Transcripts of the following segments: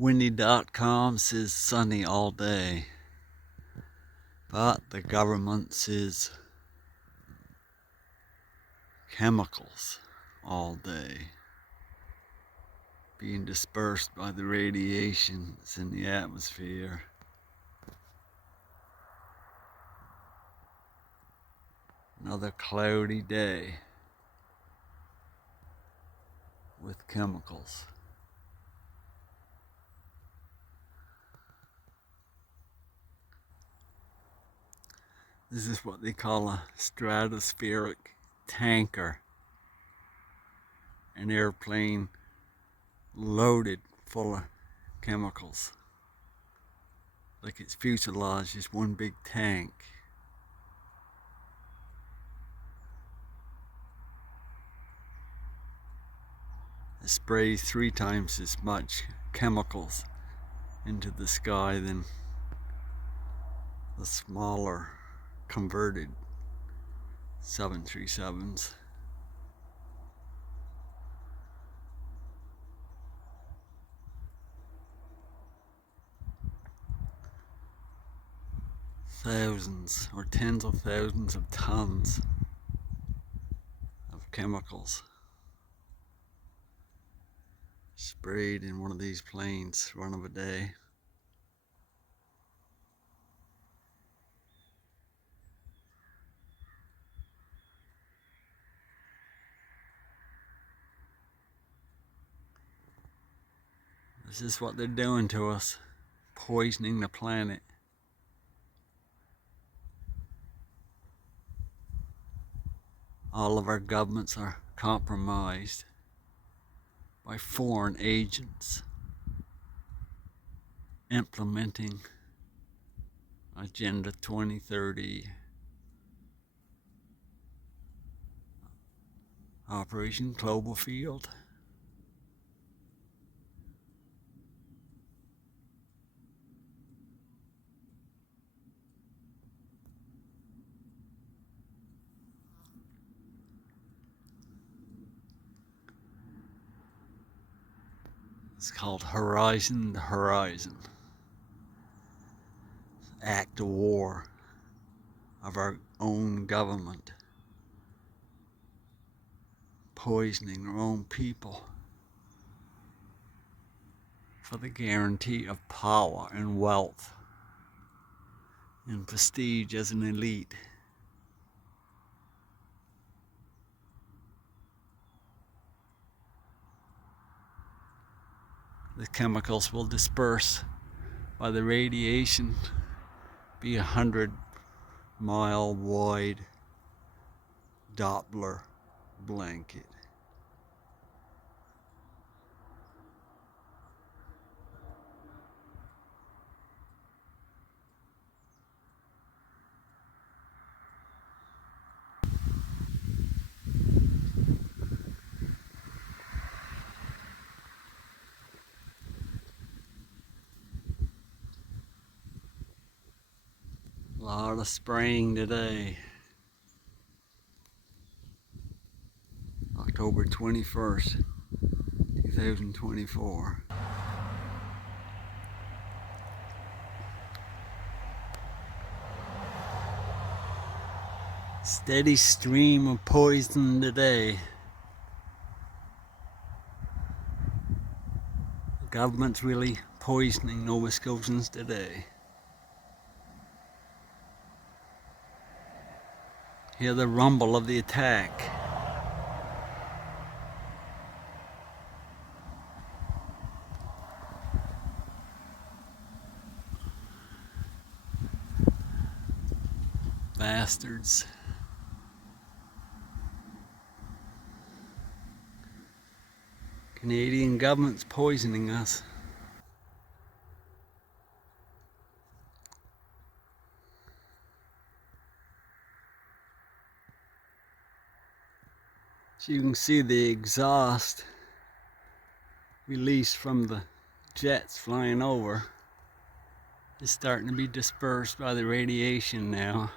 Windy.com says sunny all day, but the government says chemicals all day, being dispersed by the radiation that's in the atmosphere. Another cloudy day with chemicals. This is what they call a stratospheric tanker, an airplane loaded full of chemicals. Like its fuselage is one big tank. It sprays 3 times as much chemicals into the sky than the smaller converted 737s. Thousands or tens of thousands of tons of chemicals sprayed in one of these planes run of a day. This is what they're doing to us, poisoning the planet. All of our governments are compromised by foreign agents implementing Agenda 2030, Operation Cloverfield. It's called Horizon to Horizon. Act of war of our own government, poisoning their own people for the guarantee of power and wealth and prestige as an elite. The chemicals will disperse by the radiation, be 100-mile wide Doppler blanket. A lot of spraying today. October 21st, 2024. Steady stream of poison today. The government's really poisoning Nova Scotians today. Hear the rumble of the attack. Bastards. Canadian government's poisoning us. So you can see the exhaust released from the jets flying over is starting to be dispersed by the radiation now.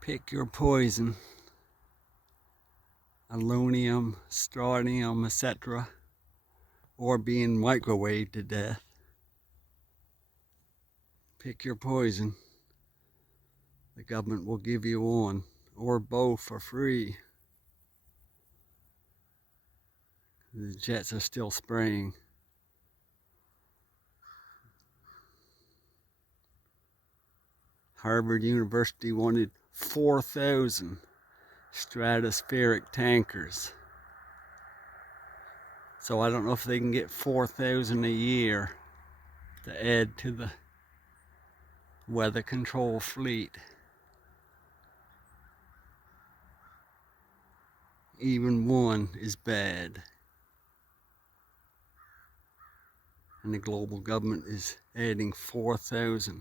Pick your poison. Aluminum, strontium, etc. or being microwaved to death. Pick your poison. The government will give you one or both for free. The jets are still spraying. Harvard University wanted 4,000 stratospheric tankers. So I don't know if they can get 4,000 a year to add to the weather control fleet. Even one is bad. And the global government is adding 4,000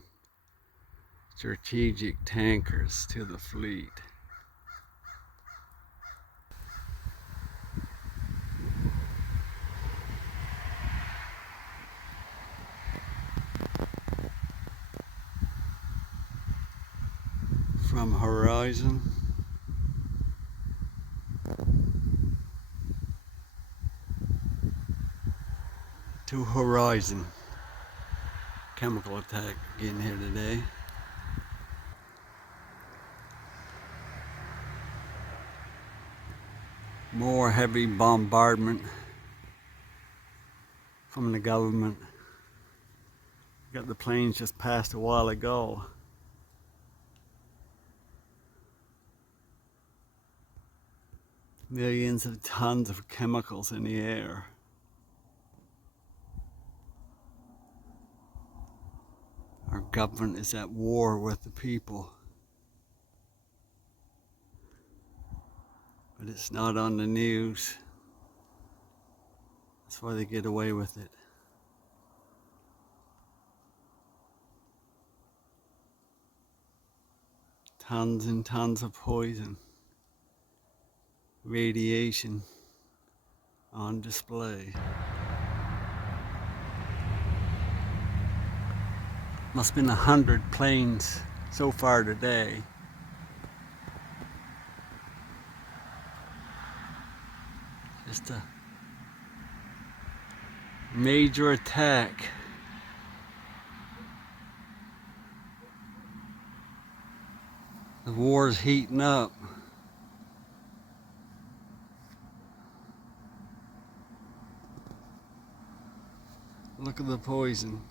strategic tankers to the fleet. From horizon to horizon. Chemical attack again here today. More heavy bombardment from the government. Got the planes just passed a while ago. Millions of tons of chemicals in the air. Our government is at war with the people. But it's not on the news. That's why they get away with it. Tons and tons of poison. Radiation on display. Must have been 100 planes so far today. Just a major attack. The war's heating up. Look at the poison.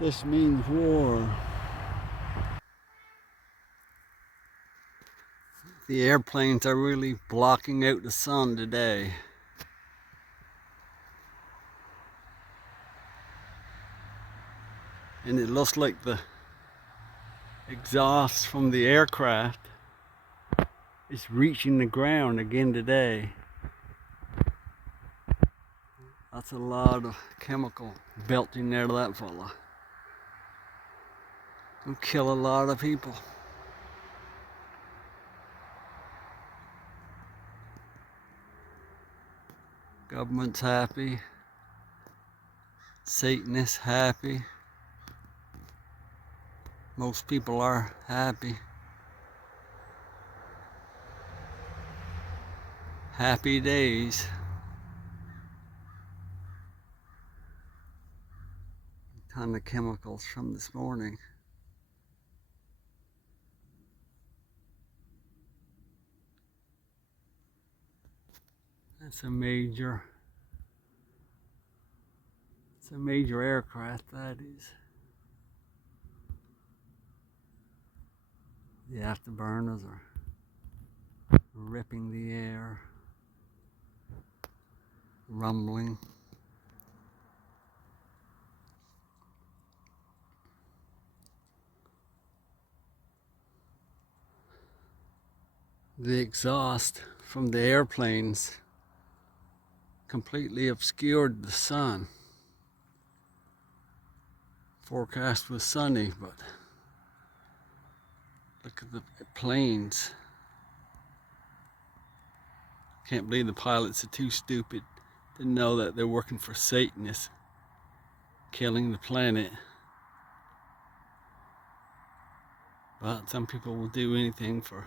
This means war. The airplanes are really blocking out the sun today. And it looks like the exhaust from the aircraft is reaching the ground again today. That's a lot of chemical belching out of that fella. It'll kill a lot of people. Government's happy. Satan is happy. Most people are happy. Happy days. A ton of chemicals from this morning. It's a major aircraft, that is. The afterburners are ripping the air, rumbling. The exhaust from the airplanes completely obscured the sun. Forecast was sunny, but Look at the planes. Can't believe the pilots are too stupid to know that they're working for Satanists, killing the planet. But some people will do anything for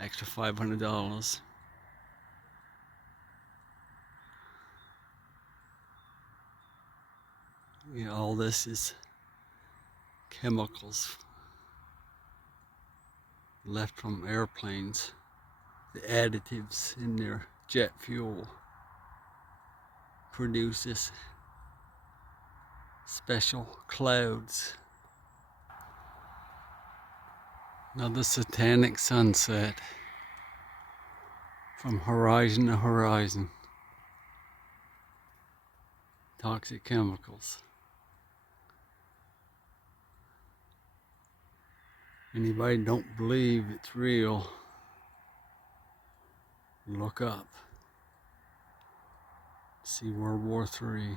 extra $500. You know, all this is chemicals left from airplanes. The additives in their jet fuel produce this special clouds. Another satanic sunset from horizon to horizon. Toxic chemicals. Anybody don't believe it's real, look up. See World War III.